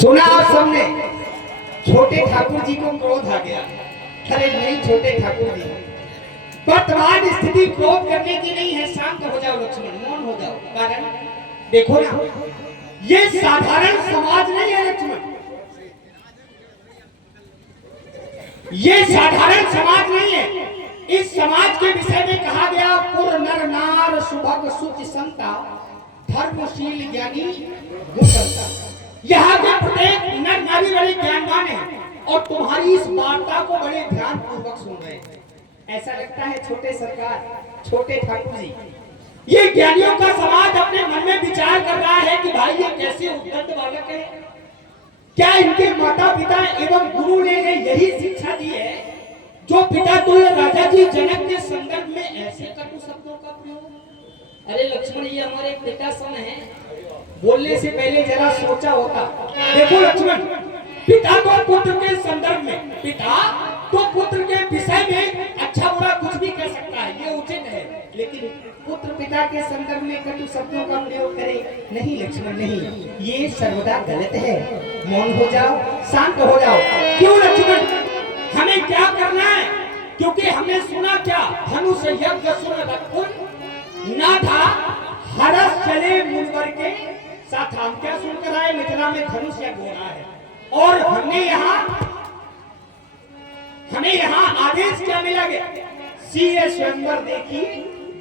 सुना आप सबने, छोटे ठाकुर जी को क्रोध आ गया। अरे नहीं छोटे ठाकुर जी, वर्तमान स्थिति क्रोध करने की नहीं है, शांत हो जाओ लक्ष्मण, मौन हो जाओ। कारण देखो ना, ये साधारण समाज नहीं है लक्ष्मण, ये साधारण समाज नहीं है। इस समाज के विषय में कहा गया, पुर नर नार सुभग सुच संता धर्मशील ज्ञानी गुणवंता। यहाँ के प्रत्येक नर नारी बड़े ज्ञानवान है और तुम्हारी इस वार्ता को बड़े ध्यान पूर्वक सुन रहे हैं। ऐसा लगता है छोटे सरकार, छोटे ठाकुर जी, ये ज्ञानियों का समाज अपने मन में विचार कर रहा है कि भाई ये कैसे उद्दंड बालक है। क्या इनके माता पिता एवं गुरु ने यही शिक्षा दी है जो पिता तुल्य राजा जी जनक के संदर्भ में ऐसे कटु शब्दों का प्रयोग? अरे लक्ष्मण, ये हमारे पिता सन है, बोलने से पहले जरा सोचा होता। देखो लक्ष्मण, पिता तो पुत्र के संदर्भ में, पिता तो पुत्र के विषय में अच्छा बुरा कुछ भी कह सकता है, ये उचित है, लेकिन पुत्र पिता के संदर्भ में कटु शब्दों का प्रयोग करे नहीं लक्ष्मण, नहीं, ये सर्वदा गलत है। मौन हो जाओ, शांत हो जाओ। क्यों लक्ष्मण, हमें क्या करना है? क्योंकि हमने सुना क्या, धनुष यज्ञ सुन रघुकुल ना था हरस चले मुनवर के साथ। हम क्या सुनकर आए, मिथिला में धनुष यज्ञ हो रहा है और हमें यहाँ आदेश क्या मिला गया, सीए स्वयंवर देखी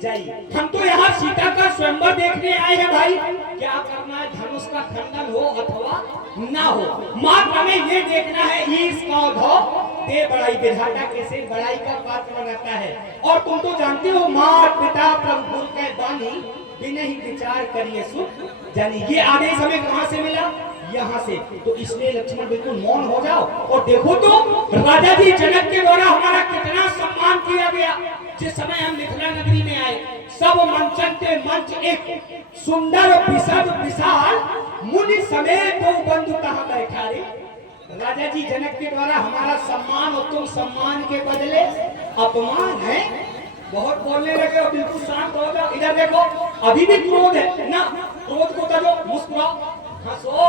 जाइए। हम तो यहाँ सीता का स्वयंवर देखने आए हैं भाई। क्या करना है, धनुष का खंडन हो अथवा ना हो, मात्र हमें ये देखना है ईश का उद्धव दे बड़ाई, विधाता कैसे बड़ाई का पात्र बनाता है। और तुम तो जानते हो, मात पिता प्रभु गुरु के बानी बिना ही विचार करिए सुख जानी। ये आदेश हमें कहां से मिला, यहाँ से। तो इसलिए लक्ष्मण बिल्कुल मौन हो जाओ और देखो तो राजा जी जनक के द्वारा हमारा कितना सम्मान किया गया। जिस समय हम मिथिला नगरी में आए, सब मंचन के मंच एक सुंदर विशाल मुनि समेत दो बंधु कहाँ बैठा रे। राजा जी जनक के द्वारा हमारा सम्मान और तुम सम्मान के बदले अपमान है। बहुत बोलने लगे हो, बिल्कुल शांत हो जाओ। इधर देखो, अभी भी क्रोध है ना, क्रोध को तजो, मुस्कुराओ, हंसो।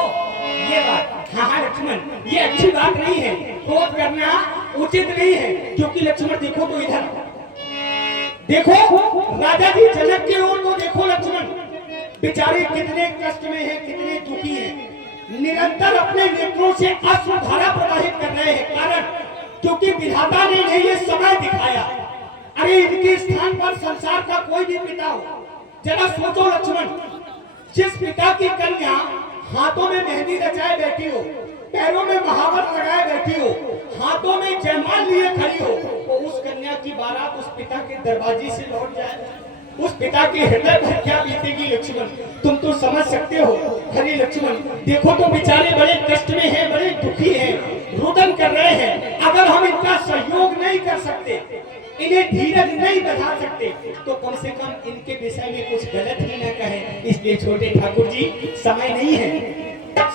ये बात, हाँ लक्ष्मण, ये अच्छी बात नहीं है, क्रोध करना उचित नहीं है। क्योंकि लक्ष्मण देखो तो इधर देखो, राजा जी जनक के ओर तो देखो लक्ष्मण, बेचारे कितने कष्ट में हैं, कितने दुखी हैं, निरंतर अपने नेत्रों से अश्रुधारा प्रवाहित कर रहे हैं। कारण क्योंकि विधाता ने इन्हें ये समय दिखाया। अरे इनके स्थान पर संसार का कोई भी पिता हो, जरा सोचो लक्ष्मण, जिस पिता की कन्या हाथों में मेहंदी रचाए बैठी हो, पैरों में महावर लगाए बैठी हो, हाथों में जयमाल लिए खड़ी हो, तो उस कन्या की बारात उस पिता के दरवाजे से लौट जाए, उस पिता के हृदय पर क्या बीतेगी लक्ष्मण, तुम तो समझ सकते हो। हरे लक्ष्मण देखो तो बेचारे बड़े कष्ट में हैं, बड़े दुखी हैं, रुदन कर रहे हैं। अगर हम इनका सहयोग नहीं कर सकते, इन्हें धीरज नहीं बढ़ा सकते, तो कम से कम इनके विषय में कुछ गलत ही न कहें। इसलिए छोटे ठाकुर जी, समय नहीं है,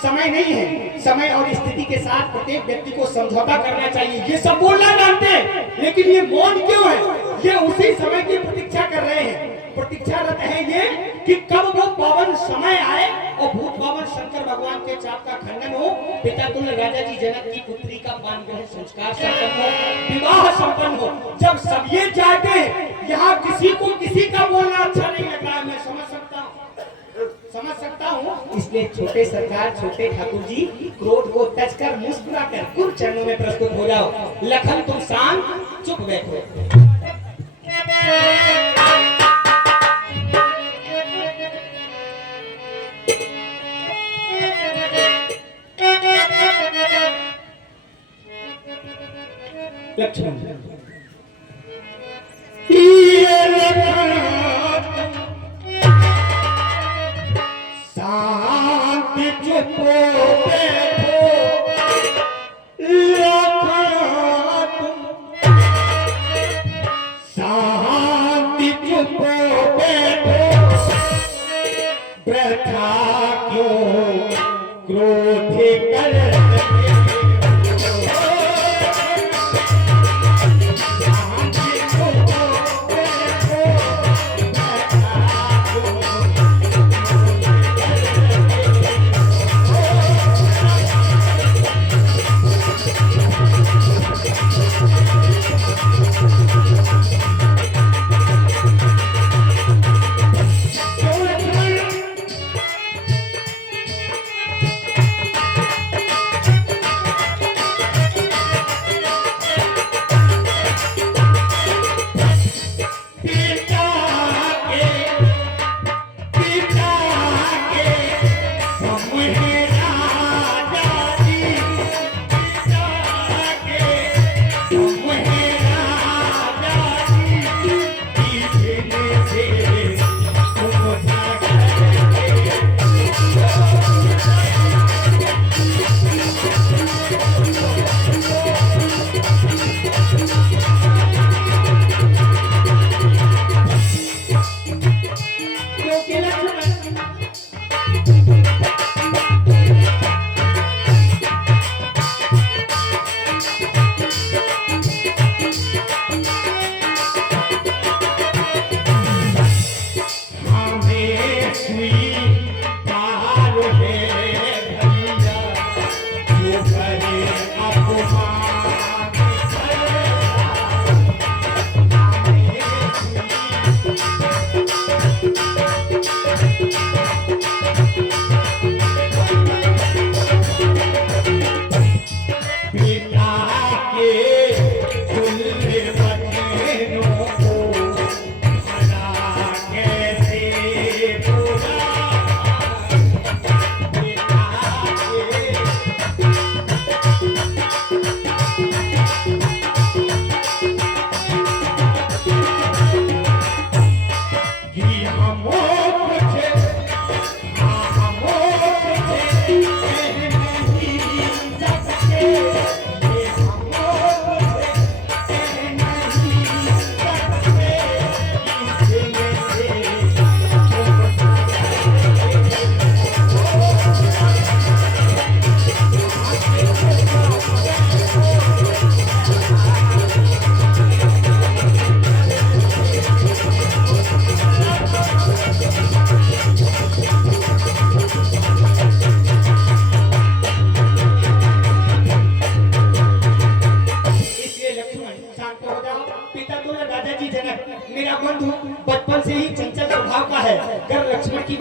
समय नहीं है। समय और स्थिति के साथ प्रत्येक व्यक्ति को समझौता करना चाहिए। ये सब बोलना जानते हैं, लेकिन ये मौन क्यों है? ये उसी समय की प्रतीक्षा कर रहे हैं, प्रतीक्षारत है ये कि कब वो पावन समय आए और भूत पावन शंकर भगवान के चाप का खंडन हो, पिता तुल्य राजा जी जनक की पुत्री का पान ग्रहण संस्कार संपन्न हो, विवाह संपन्न हो। जब सब ये चाहते हैं, यहाँ किसी को किसी का बोलना अच्छा नहीं लग रहा है, मैं समझ सकता हूँ। इसलिए छोटे सरकार, छोटे ठाकुर जी, क्रोध को तज कर, मुस्कुरा कर गुरु चरणों में प्रस्तुत हो जाओ। लखन तुम शांत चुप बैठो। लक्ष्मण शांति चुप बैठो, शांति चुप बैठो, वृथा क्यों क्रोध कर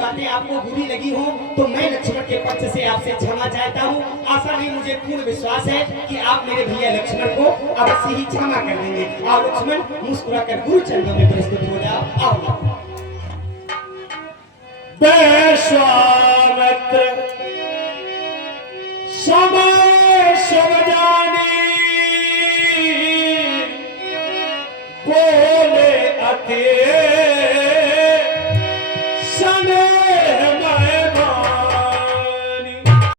बातें आपको बुरी लगी हो तो मैं लक्ष्मण के पक्ष से आपसे क्षमा चाहता हूँ। आशा नहीं, मुझे पूर्ण विश्वास है कि आप मेरे भैया लक्ष्मण को अवश्य ही क्षमा कर देंगे। और लक्ष्मण मुस्कुराकर गुरु चरणों में प्रस्तुत हो जाओ। आओ। वैश्वामित्र समय सब जानी बोले अति